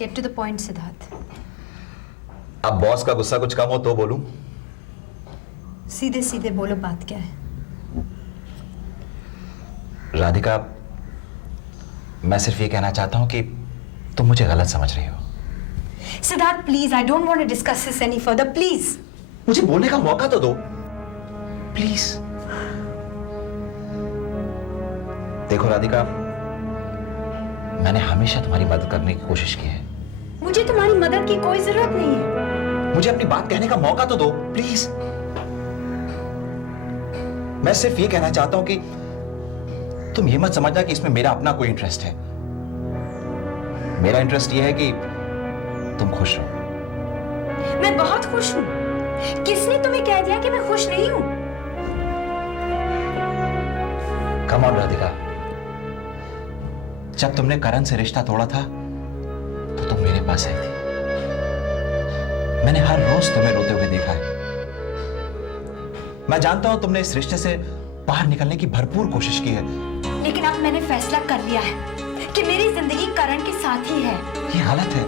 Get to the point, Siddharth. अब boss का गुस्सा कुछ कम हो तो बोलूं? सीधे सीधे बोलो, बात क्या है? राधिका, मैं सिर्फ ये कहना चाहता हूं कि तुम मुझे गलत समझ रही हो। Siddharth, please, I don't want to discuss this any further. Please. मुझे बोलने का मौका तो दो, प्लीज। देखो राधिका, मैंने हमेशा तुम्हारी मदद करने की कोशिश की है। मुझे तुम्हारी मदद की कोई जरूरत नहीं है। मुझे अपनी बात कहने का मौका तो दो, प्लीज। मैं सिर्फ ये कहना चाहता हूं कि तुम ये मत समझना कि इसमें मेरा अपना कोई इंटरेस्ट है। मेरा इंटरेस्ट ये है कि तुम खुश रहो। मैं बहुत खुश हूं। किसने तुम्हें कह दिया कि मैं खुश नहीं हूं? कम ऑन राधिका, जब तुमने करण से रिश्ता तोड़ा था तो तुम मेरे पास आई थी। मैंने हर रोज तुम्हें रोते हुए देखा है। मैं जानता हूं तुमने इस रिश्ते से बाहर निकलने की भरपूर कोशिश की है, लेकिन अब मैंने फैसला कर लिया है कि मेरी जिंदगी करण के साथ ही है। ये गलत है,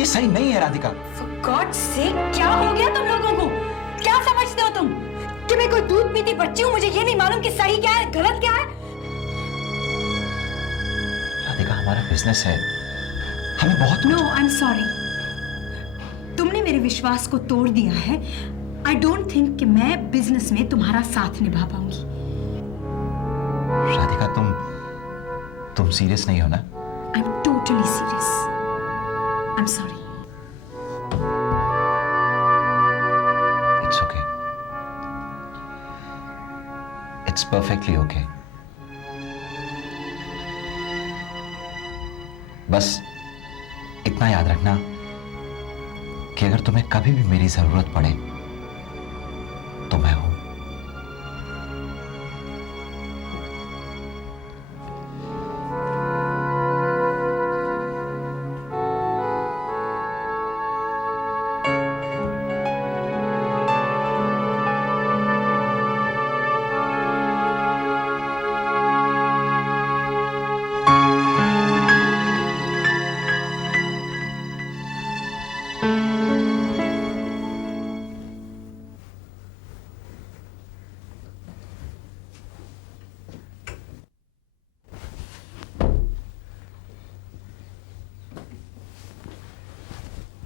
ये सही नहीं है राधिका। For God's sake, क्या हो गया तुम लोगों को? क्या समझते हो तुम कि मैं कोई दूध पीती बच्ची हूँ? मुझे ये नहीं मालूम कि सही क्या है, गलत क्या है। राधिका, हमारा बिजनेस है, हमें बहुत No, I'm sorry. तुमने मेरे विश्वास को तोड़ दिया है। I don't think कि मैं बिजनेस में तुम्हारा साथ निभा पाऊंगी। राधिका, तुम सीरियस नहीं हो ना? I'm totally serious. I'm sorry. It's okay. It's perfectly okay. बस इतना याद रखना कि अगर तुम्हें कभी भी मेरी जरूरत पड़े तो मैं हूं।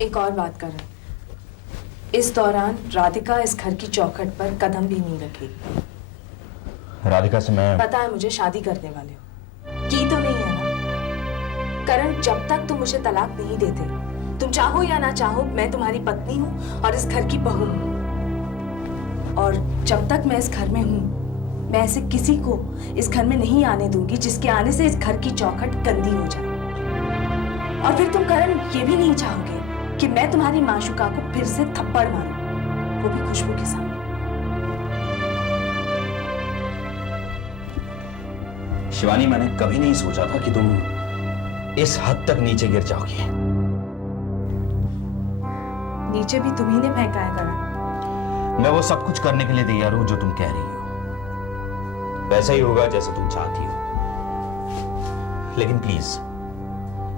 एक और बात कर रहा, इस दौरान राधिका इस घर की चौखट पर कदम भी नहीं रखेगी। राधिका से मैं पता है मुझे, शादी करने वाले हो। की तो नहीं है ना? करण, जब तक तुम मुझे तलाक नहीं देते, तुम चाहो या ना चाहो, मैं तुम्हारी पत्नी हूँ और इस घर की बहू हूँ। और जब तक मैं इस घर में हूँ, मैं ऐसे किसी को इस घर में नहीं आने दूंगी जिसके आने से इस घर की चौखट गंदी हो जाए। और फिर तुम करण ये भी नहीं चाहोगे कि मैं तुम्हारी माशुका को फिर से थप्पड़ मारूं, वो भी खुशबू के सामने। शिवानी, मैंने कभी नहीं सोचा था कि तुम इस हद तक नीचे गिर जाओगी। नीचे भी तुम्ही ने फेंका है करण। मैं वो सब कुछ करने के लिए तैयार हूं जो तुम कह रही हो। वैसा ही होगा जैसे तुम चाहती हो। लेकिन प्लीज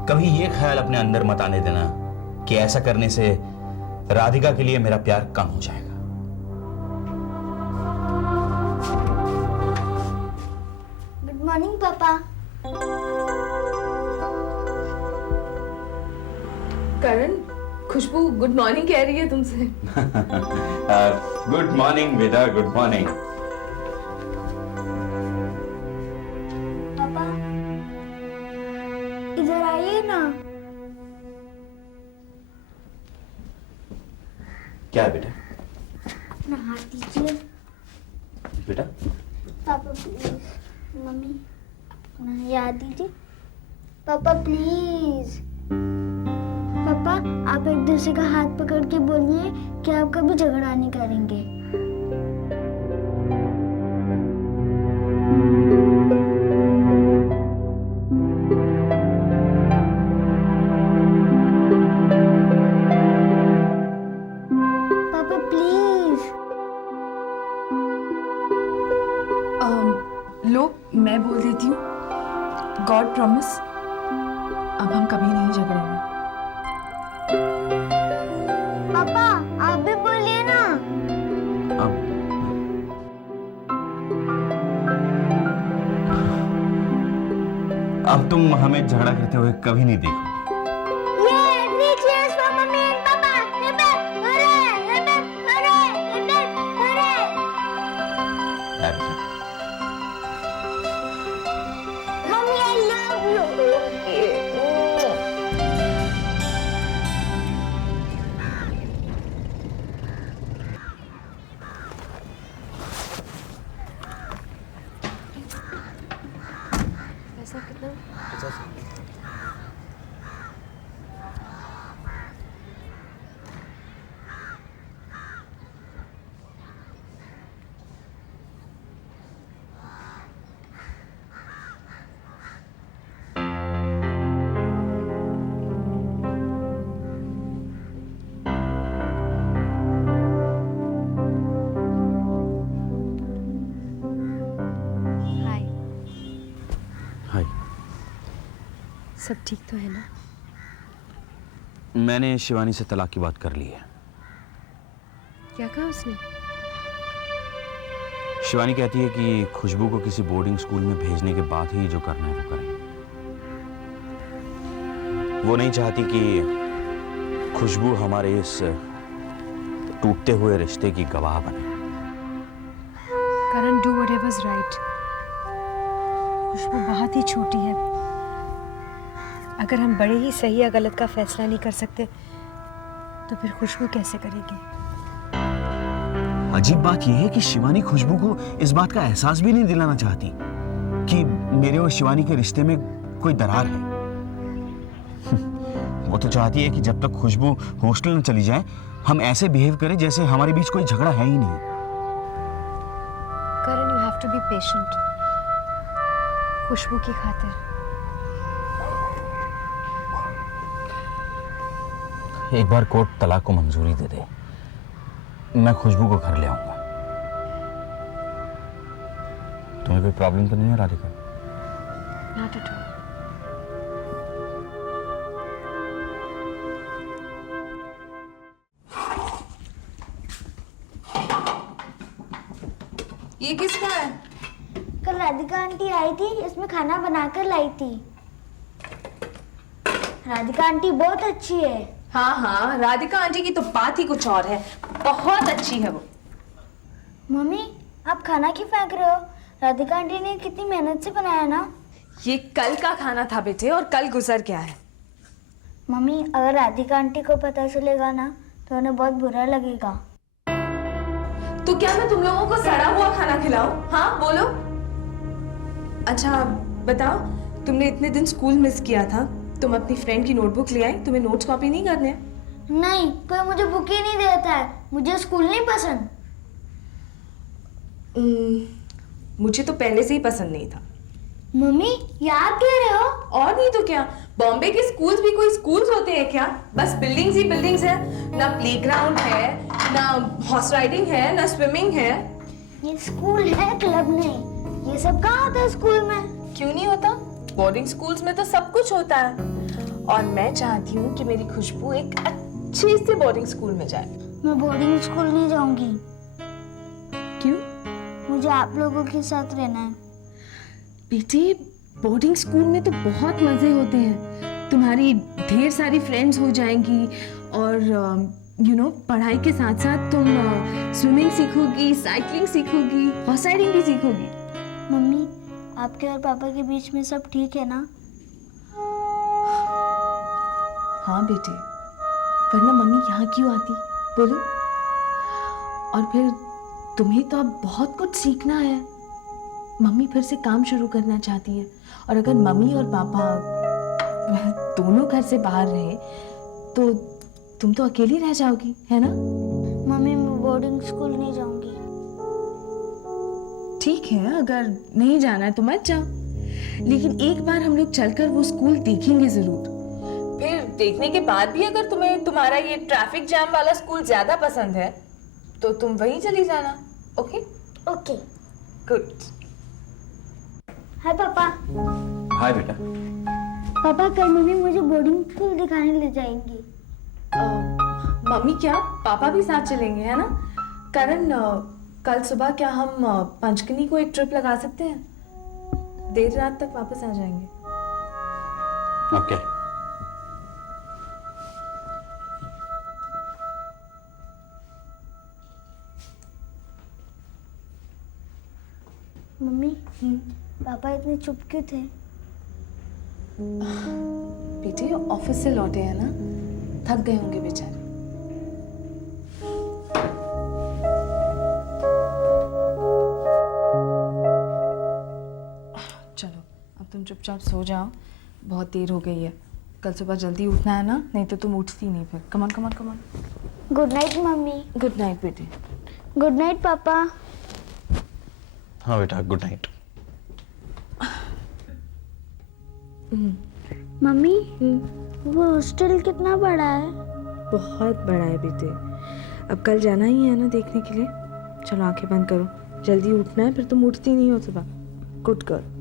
कभी ये ख्याल अपने अंदर मत आने देना कि ऐसा करने से राधिका के लिए मेरा प्यार कम हो जाएगा। गुड मॉर्निंग पापा। करण, खुशबू गुड मॉर्निंग कह रही है तुमसे। गुड मॉर्निंग बेटा, गुड मॉर्निंग। पापा इधर आइए ना। क्या है बेटा? अपना हाथ दीजिए। बेटा पापा प्लीज। मम्मी अपना याद दीजिए। पापा प्लीज। पापा आप एक दूसरे का हाथ पकड़ के बोलिए कि आप कभी झगड़ा नहीं करेंगे। पापा प्लीज। लो, मैं बोल देती हूँ। गॉड प्रॉमिस, अब हम कभी नहीं झगड़ेंगे। अब तुम हमें झगड़ा करते हुए कभी नहीं देखोगे। Yeah, 3 cheers for Mummy and Papa. Hip hip, hooray! Hip hip, hooray! Hip hip, hooray! Mummy, I love you. हाय, हाय। सब ठीक तो है ना? मैंने शिवानी से तलाक की बात कर ली है। क्या कहा उसने? शिवानी कहती है कि खुशबू को किसी बोर्डिंग स्कूल में भेजने के बाद ही जो करना है वो करें। वो नहीं चाहती कि खुशबू हमारे इस टूटते हुए रिश्ते की गवाह बने। करण, डू व्हाटएवर्स राइट। खुशबू बहुत ही छोटी है। अगर हम बड़े ही सही या गलत का फैसला नहीं कर सकते तो फिर खुशबू कैसे करेगी? अजीब बात यह है कि शिवानी खुशबू को इस बात का एहसास भी नहीं दिलाना चाहती कि मेरे और शिवानी के रिश्ते में कोई दरार है। वो तो चाहती है कि जब तक खुशबू हॉस्टल में चली जाए हम ऐसे बिहेव करें जैसे हमारे बीच कोई झगड़ा है ही नहीं। Karan, you have to be patient. Khushboo की खातिर। एक बार कोर्ट तलाक को मंजूरी दे दे, मैं खुशबू को घर ले आऊंगा। तुम्हें कोई प्रॉब्लम तो नहीं है राधिका? Not at all. ये किसका है? कल राधिका आंटी आई थी, इसमें खाना बनाकर लाई थी। राधिका आंटी बहुत अच्छी है। हाँ हाँ, राधिका आंटी की तो बात ही कुछ और है। बहुत अच्छी है वो। मम्मी, आप खाना क्यों फेंक रहे हो? राधिका आंटी ने कितनी मेहनत से बनाया ना। ये कल का खाना था बेटे, और कल गुजर गया है। मम्मी, अगर राधिका आंटी को पता चलेगा ना तो उन्हें बहुत बुरा लगेगा। तो क्या मैं तुम लोगों को सड़ा हुआ खाना खिलाऊं? हाँ बोलो। अच्छा बताओ, तुमने इतने दिन स्कूल मिस किया था, तुम अपनी फ्रेंड की नोटबुक ले आई? तुम्हें नोट्स कॉपी नहीं करने? नहीं, कोई मुझे बुक ही नहीं देता है। मुझे स्कूल नहीं पसंद। मुझे तो पहले से ही पसंद नहीं था। मम्मी, ये आप कह रहे हो? और नहीं तो क्या, बॉम्बे के स्कूल्स भी कोई स्कूल्स होते हैं क्या? बस बिल्डिंग्स ही बिल्डिंग्स है। ना प्लेग्राउंड है, ना हॉर्स राइडिंग है, ना स्विमिंग है। ये स्कूल है, क्लब नहीं। ये सब कहाँ होता है स्कूल में? क्यों नहीं होता? बोर्डिंग स्कूल्स में तो सब कुछ होता है। और मैं चाहती हूँ कि मेरी खुशबू एक अच्छे से बोर्डिंग स्कूल में जाए। मैं बोर्डिंग स्कूल नहीं जाऊंगी। क्यों? मुझे आप लोगों के साथ रहना है। बेटे, बोर्डिंग स्कूल में तो बहुत मजे होते हैं। तुम्हारी ढेर सारी फ्रेंड्स हो जाएंगी और पढ़ाई के साथ साथ तुम स्विमिंग सीखोगी, साइकिलिंग सीखोगी, हॉर्स राइडिंग भी सीखोगी। मम्मी, आपके और पापा के बीच में सब ठीक है ना? हाँ बेटे, वरना मम्मी यहाँ क्यों आती? बोलो। और फिर तुम्हें तो अब बहुत कुछ सीखना है। मम्मी फिर से काम शुरू करना चाहती है, और अगर मम्मी और पापा दोनों घर से बाहर रहे तो तुम तो अकेली रह जाओगी, है ना? मम्मी, मैं बोर्डिंग स्कूल नहीं जाऊंगी। ठीक है, अगर नहीं जाना है तो मत जाओ, लेकिन एक बार हम लोग चलकर वो स्कूल देखेंगे जरूर। फिर देखने के बाद भी अगर तुम्हें तुम्हारा ये ट्रैफिक जैम वाला स्कूल ज्यादा पसंद है तो तुम वहीं चली जाना। ओके? ओके। गुड। हाय पापा। हाय बेटा। पापा, कल मम्मी मुझे बोर्डिंग स्कूल दिखाने ले जाएंगी। मम्मी क्या पापा भी साथ चलेंगे, है ना? करण, कल सुबह क्या हम पंचकनी को एक ट्रिप लगा सकते हैं? देर रात तक वापस आ जाएंगे। ओके मम्मी पापा इतने चुप क्यों थे? बेटे ऑफिस से लौटे हैं ना, थक गए होंगे बेचारे। चलो अब तुम चुपचाप सो जाओ, बहुत देर हो गई है। कल सुबह जल्दी उठना है ना, नहीं तो तुम उठती नहीं फिर। Come on come on come on. Good night mummy. Good night बेटे। Good night papa. हाँ बेटा, गुड नाइट। मम्मी वो हॉस्टल कितना बड़ा है? बहुत बड़ा है बेटे। अब कल जाना ही है ना देखने के लिए। चलो आंखें बंद करो, जल्दी उठना है, फिर तुम उठती नहीं हो सुबह। Good girl.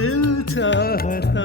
दिल चाहता